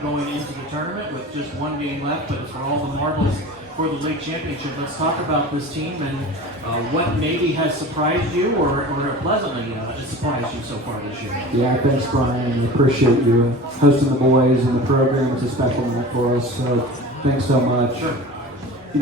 going into the tournament with just one game left, but it's for all the marbles for the league championship. Let's talk about this team and what maybe has surprised you or pleasantly surprised you so far this year. Yeah, thanks, Brian. I appreciate you hosting the boys and the program. It's a special night for us, so thanks so much. Sure.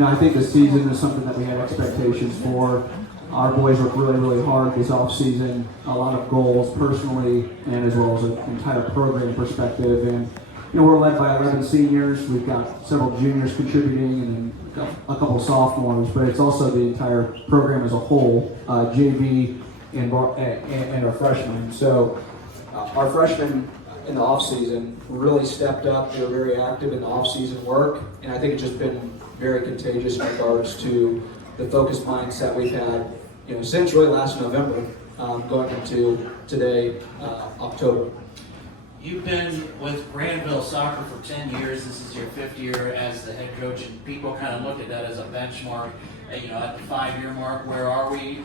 I think the season is something that we had expectations for. Our boys worked really, really hard this offseason. A lot of goals personally and as well as an entire program perspective. And we're led by 11 seniors. We've got several juniors contributing and then a couple of sophomores, but it's also the entire program as a whole, JV and our freshmen. So our freshmen in the offseason really stepped up. They were very active in the offseason work, and I think it's just been very contagious in regards to the focused mindset we've had, since really last November, going into today, October. You've been with Granville soccer for 10 years. This is your 5th year as the head coach, and people kind of look at that as a benchmark. At the 5-year mark, where are we?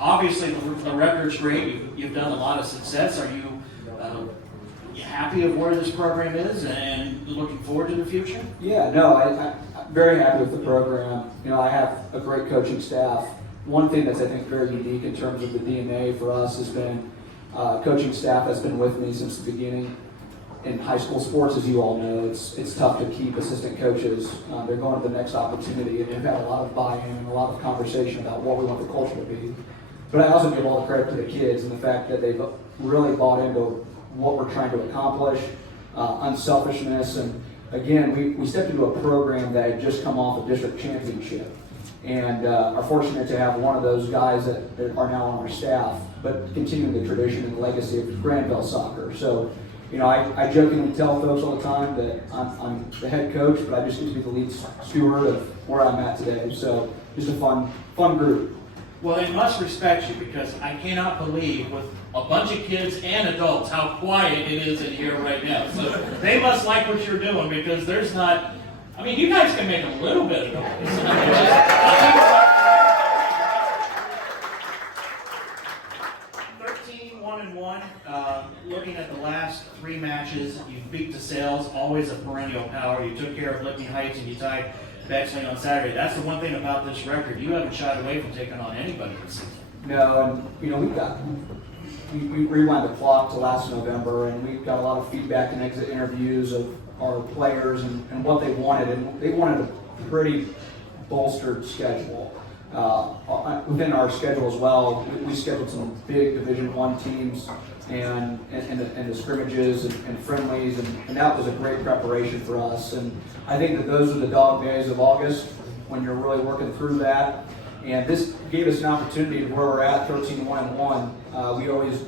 Obviously, the record's great. You've done a lot of success. Are you happy of where this program is and looking forward to the future? Yeah, no, I'm very happy with the program. I have a great coaching staff. One thing that's, I think, very unique in terms of the DNA for us has been coaching staff that's been with me since the beginning. In high school sports, as you all know, it's tough to keep assistant coaches. They're going to the next opportunity, and they've had a lot of buy-in and a lot of conversation about what we want the culture to be. But I also give all the credit to the kids and the fact that they've really bought into what we're trying to accomplish, unselfishness, and again, we stepped into a program that had just come off a district championship, and are fortunate to have one of those guys that are now on our staff, but continuing the tradition and legacy of Granville soccer. So, I jokingly tell folks all the time that I'm the head coach, but I just get to be the lead steward of where I'm at today. So, just a fun group. Well, they must respect you, because I cannot believe with a bunch of kids and adults how quiet it is in here right now. So they must like what you're doing, because there's not, you guys can make a little bit of noise. 13-1-1. Looking at the last 3 matches, you beat DeSales, always a perennial power. You took care of Lippy Heights and you tied Bexley on Saturday. That's the one thing about this record. You haven't shied away from taking on anybody this season. No, and we rewind the clock to last November, and we've got a lot of feedback and exit interviews of our players and what they wanted, and they wanted a pretty bolstered schedule. Within our schedule as well, we scheduled some big Division I teams and the scrimmages and friendlies, and that was a great preparation for us. And I think that those are the dog days of August when you're really working through that. And this gave us an opportunity to where we're at, 13-1-1. We always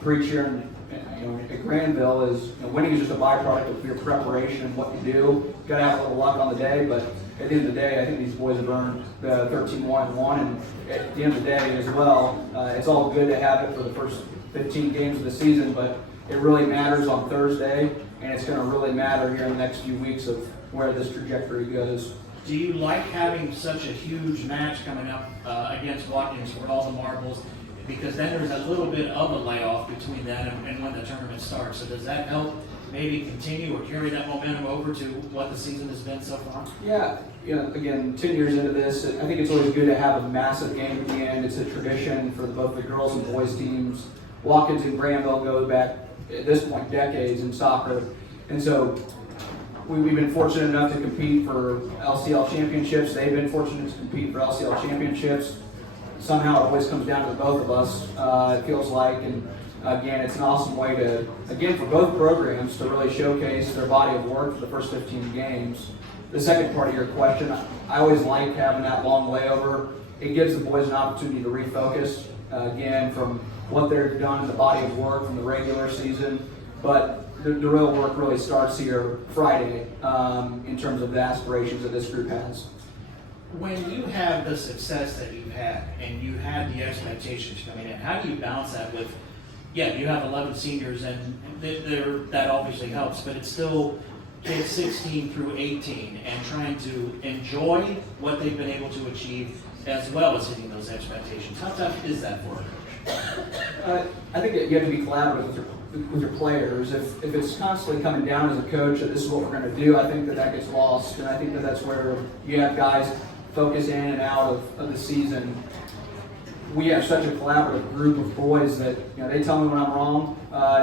preach here at Granville is winning is just a byproduct of your preparation and what you do. You got to have a little luck on the day, but at the end of the day, I think these boys have earned the 13-1-1, and at the end of the day as well, it's all good to have it for the first 15 games of the season, but it really matters on Thursday, and it's going to really matter here in the next few weeks of where this trajectory goes. Do you like having such a huge match coming up against Watkins for all the marbles? Because then there's a little bit of a layoff between that and when the tournament starts. So does that help maybe continue or carry that momentum over to what the season has been so far? Yeah, again, 10 years into this, I think it's always good to have a massive game at the end. It's a tradition for both the girls and boys teams. Watkins and Granville go back, at this point, decades in soccer. And so we've been fortunate enough to compete for LCL championships. They've been fortunate to compete for LCL championships. Somehow it always comes down to both of us, it feels like. And again, it's an awesome way to, again, for both programs to really showcase their body of work for the first 15 games. The second part of your question, I always like having that long layover. It gives the boys an opportunity to refocus, again, from what they've done in the body of work from the regular season. But the real work really starts here Friday in terms of the aspirations that this group has. When you have the success that you've had and you had the expectations coming in, how do you balance that with, you have 11 seniors and that obviously helps, but it's still kids 16 through 18 and trying to enjoy what they've been able to achieve as well as hitting those expectations. How tough is that for a coach? I think that you have to be collaborative with your players. If it's constantly coming down as a coach that this is what we're going to do, I think that gets lost. And I think that that's where you have guys focus in and out of the season. We have such a collaborative group of boys that they tell me when I'm wrong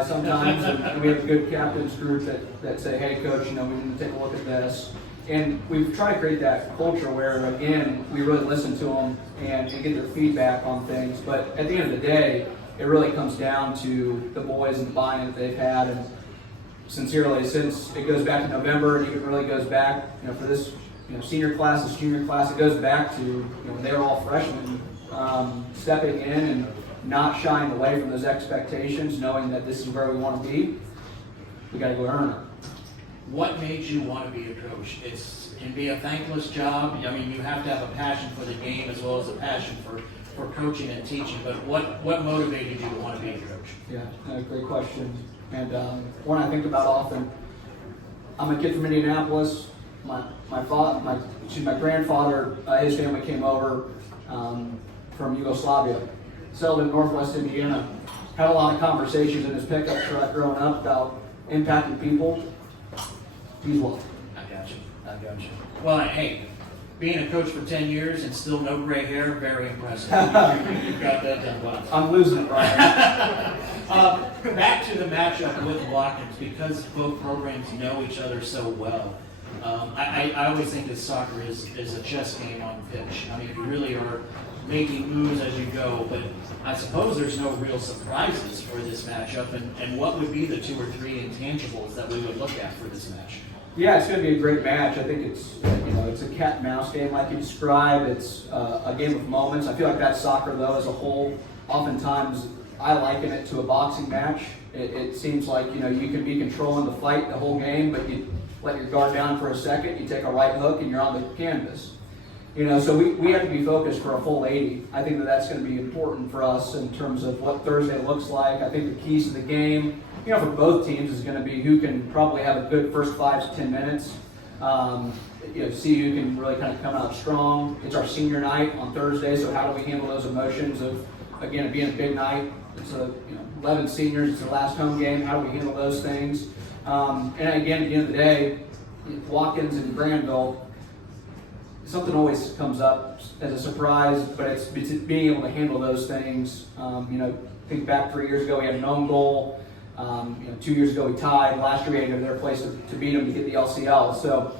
sometimes, and we have a good captains group that say, hey coach, we need to take a look at this. And we've tried to create that culture where, again, we really listen to them and get their feedback on things. But at the end of the day, it really comes down to the boys and the buy-in that they've had. And sincerely, since it goes back to November, and even really goes back, for this senior class, this junior class, it goes back to when they were all freshmen, stepping in and not shying away from those expectations, knowing that this is where we want to be. We got to go earn it. What made you want to be a coach? It can be a thankless job. I mean, you have to have a passion for the game as well as a passion for coaching and teaching. But what motivated you to want to be a coach? Yeah, great question. And one I think about often. I'm a kid from Indianapolis. My grandfather, his family came over from Yugoslavia, settled in Northwest Indiana. Had a lot of conversations in his pickup truck growing up about impacting people. He's one. I got you. Well, hey, being a coach for 10 years and still no gray hair, very impressive. You've got that done well. I'm losing it, Brian. Back to the matchup with Watkins, because both programs know each other so well. I always think that soccer is a chess game on the pitch. I mean, you really are making moves as you go, but I suppose there's no real surprises for this matchup. And what would be the 2 or 3 intangibles that we would look at for this match? Yeah, it's going to be a great match. I think it's a cat and mouse game like you described. It's a game of moments. I feel like that's soccer though as a whole. Oftentimes I liken it to a boxing match. It seems like you can be controlling the fight the whole game, but you let your guard down for a second, you take a right hook and you're on the canvas. So we have to be focused for a full 80. I think that's going to be important for us in terms of what Thursday looks like. I think the keys to the game, for both teams is going to be who can probably have a good first 5 to 10 minutes. See who can really kind of come out strong. It's our senior night on Thursday, so how do we handle those emotions of, again, it being a big night? It's 11 seniors, it's their last home game. How do we handle those things? And again, at the end of the day, Watkins and Granville, something always comes up as a surprise, but it's being able to handle those things. Think back 3 years ago, we had an own goal. 2 years ago we tied. Last year we had to go to their place to beat them to get the LCL. So,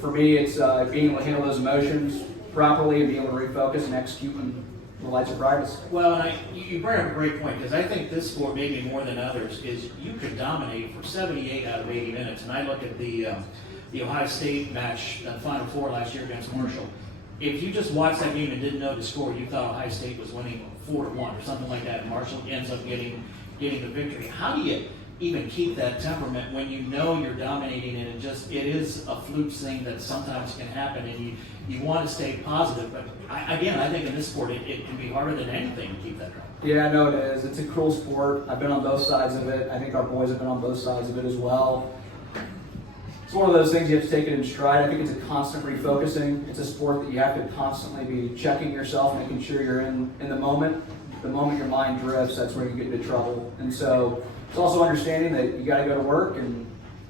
for me, it's being able to handle those emotions properly and being able to refocus and execute when the lights are brightest. Well, and you bring up a great point, because I think this sport, maybe more than others, is you could dominate for 78 out of 80 minutes. And I look at the Ohio State match, the Final Four last year against Marshall. If you just watched that game and didn't know the score, you thought Ohio State was winning 4-1 or something like that, and Marshall ends up getting the victory. How do you even keep that temperament when you know you're dominating and it is a fluke thing that sometimes can happen, and you want to stay positive? But I think in this sport it can be harder than anything to keep that going. Yeah, no, it is. It's a cruel sport. I've been on both sides of it. I think our boys have been on both sides of it as well. It's one of those things you have to take it in stride. I think it's a constant refocusing. It's a sport that you have to constantly be checking yourself, making sure you're in the moment. The moment your mind drifts, that's where you get into trouble. And so it's also understanding that you got to go to work and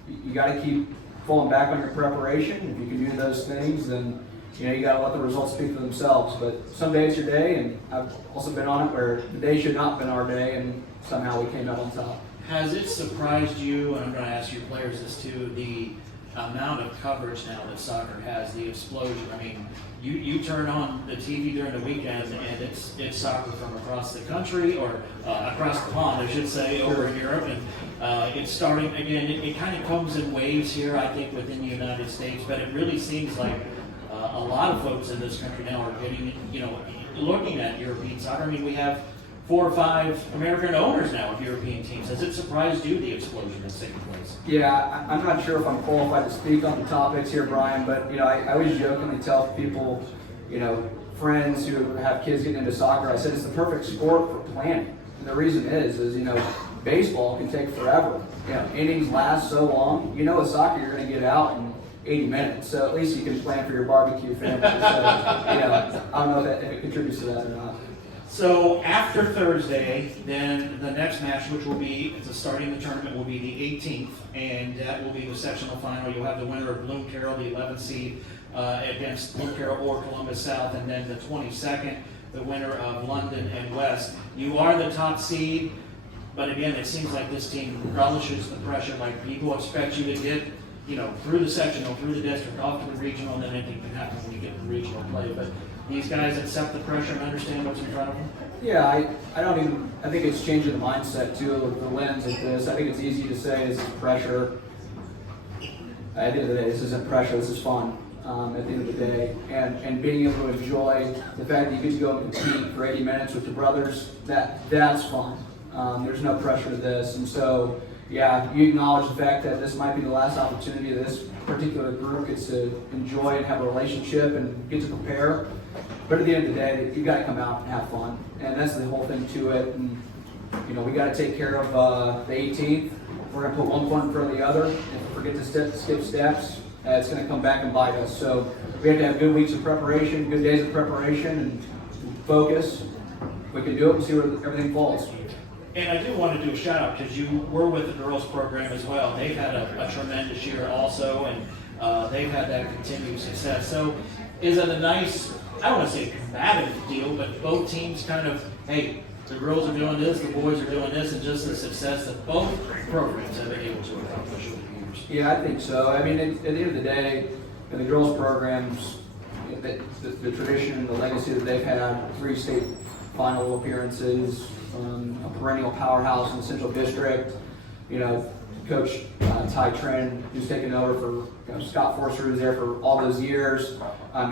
you got to keep falling back on your preparation. If you can do those things, then you got to let the results speak for themselves. But someday it's your day, and I've also been on it where the day should not have been our day, and somehow we came out on top. Has it surprised you, and I'm going to ask your players this too, the amount of coverage now that soccer has, the explosion? I mean, you turn on the TV during the weekend and it's soccer from across the country, or across the pond, I should say, over in Europe, and it's starting again. It kind of comes in waves here, I think, within the United States, but it really seems like a lot of folks in this country now are getting, looking at European soccer. I mean, we have 4 or 5 American owners now of European teams. Has it surprised you, the explosion that's taking place? Yeah, I'm not sure if I'm qualified to speak on the topics here, Brian, but I always jokingly tell people, friends who have kids getting into soccer, I said it's the perfect sport for planning. And the reason is baseball can take forever. Innings last so long. With soccer you're going to get out in 80 minutes, so at least you can plan for your barbecue family. So, I don't know if it contributes to that or not. So after Thursday, then the next match, which will be starting the tournament, will be the 18th, and that will be the sectional final. You'll have the winner of Bloom Carroll, the 11th seed, against Bloom Carroll or Columbus South, and then the 22nd, the winner of London and West. You are the top seed, but again, it seems like this team relishes the pressure. Like, people expect you to get, through the sectional, through the district, off to the regional, and then anything can happen when you get to the regional play. But these guys accept the pressure and understand what's in front of them. Yeah, I think it's changing the mindset too, the lens of this. I think it's easy to say this is pressure. At the end of the day, this isn't pressure, this is fun. At the end of the day, and being able to enjoy the fact that you get to go and compete for 80 minutes with your brothers, that's fun. There's no pressure to this, and so yeah, you acknowledge the fact that this might be the last opportunity that this particular group gets to enjoy and have a relationship and get to prepare. But at the end of the day, you got to come out and have fun, and that's the whole thing to it. And we got to take care of the 18th. We're going to put one foot in front of the other. If we forget to skip steps, it's going to come back and bite us. So we have to have good weeks of preparation, good days of preparation, and focus. If we can do it, we'll see where everything falls. And I do want to do a shout out because you were with the girls program as well. They've had a tremendous year also, and they've had that continued success. So is it a nice, I don't want to say combative deal, but both teams kind of, hey, the girls are doing this, the boys are doing this, and just the success that both programs have been able to accomplish over the years? Yeah, I think so. I mean, at the end of the day, in the girls programs, the tradition, the legacy that they've had, 3 state final appearances, a perennial powerhouse in the Central District. Coach Ty Trin, who's taken over for Scott Forster, who's there for all those years.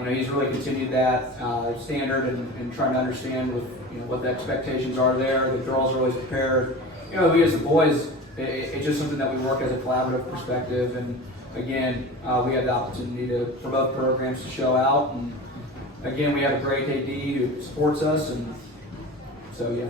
He's really continued that standard and trying to understand what the expectations are there. The girls are always prepared. We as the boys, it's just something that we work as a collaborative perspective. And again, we have the opportunity for both programs to show out. And again, we have a great AD who supports us, and so yeah.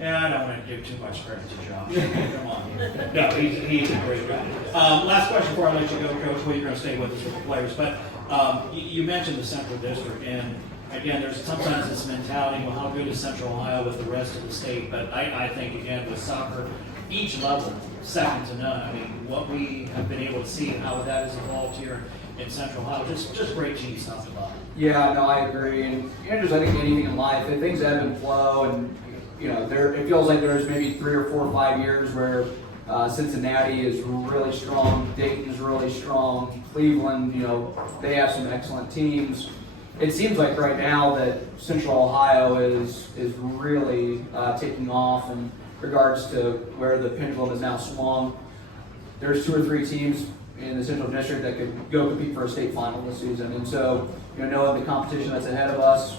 Yeah, I don't want to give too much credit to Josh. Come on. No, he's a great guy. Last question before I let you go, Coach. Well, you're going to stay with us with the players. But you mentioned the Central District. And again, there's sometimes this mentality, well, how good is Central Ohio with the rest of the state? But I think, again, with soccer, each level, second to none. I mean, what we have been able to see and how that has evolved here in Central Ohio, just great cheese stuff about it. Yeah, no, I agree. And just I think anything in life, things ebb and flow, and it feels like there's maybe 3 or 4 or 5 years where Cincinnati is really strong, Dayton is really strong, Cleveland, they have some excellent teams. It seems like right now that Central Ohio is really taking off in regards to where the pendulum is now swung. There's 2 or 3 teams in the Central District that could go compete for a state final this season, and so knowing the competition that's ahead of us,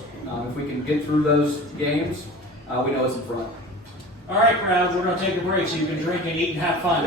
if we can get through those games, we know it's in front. All right, crowd, we're going to take a break so you can drink and eat and have fun.